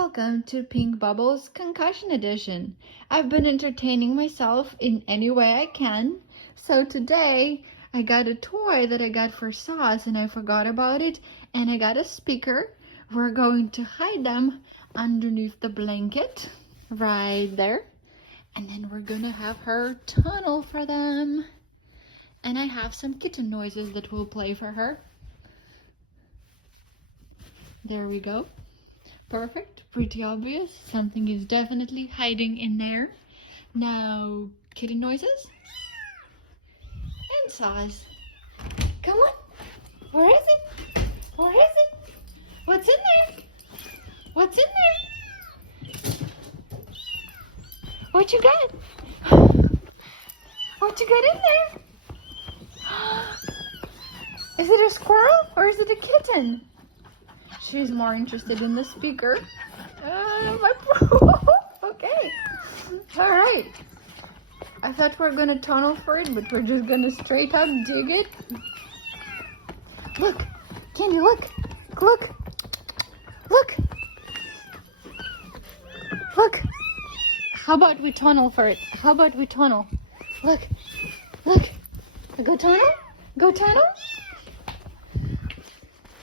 welcome to Pink Bubbles Concussion Edition. I've been entertaining myself in any way I can. So today I got a toy that I got for Sauce and I forgot about it, and I got a speaker. We're going to hide them underneath the blanket right there, and then we're gonna have her tunnel for them. And I have some kitten noises that we'll play for her. There we go. Perfect, pretty obvious. Something is definitely hiding in there. Now, kitten noises. And Sauce. Come on. Where is it? Where is it? What's in there? What's in there? What you got? What you got in there? Is it a squirrel or is it a kitten? She's more interested in the speaker. Okay. All right. I thought we were gonna tunnel for it, but we're just gonna straight up dig it. Look, Candy, look, look, look, look. How about we tunnel for it? How about we tunnel? Look, look. Go tunnel? Go tunnel?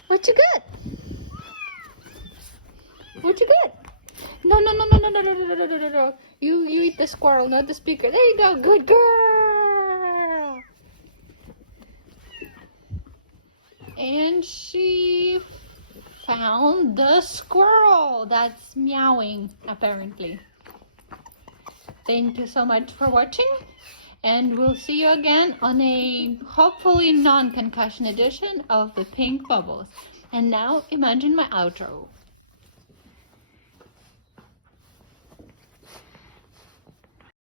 What you got? What you got? No. You eat the squirrel, not the speaker. There you go. Good girl. And she found the squirrel that's meowing, apparently. Thank you so much for watching. And we'll see you again on a hopefully non-concussion edition of the Pink Bubbles. And now imagine my outro.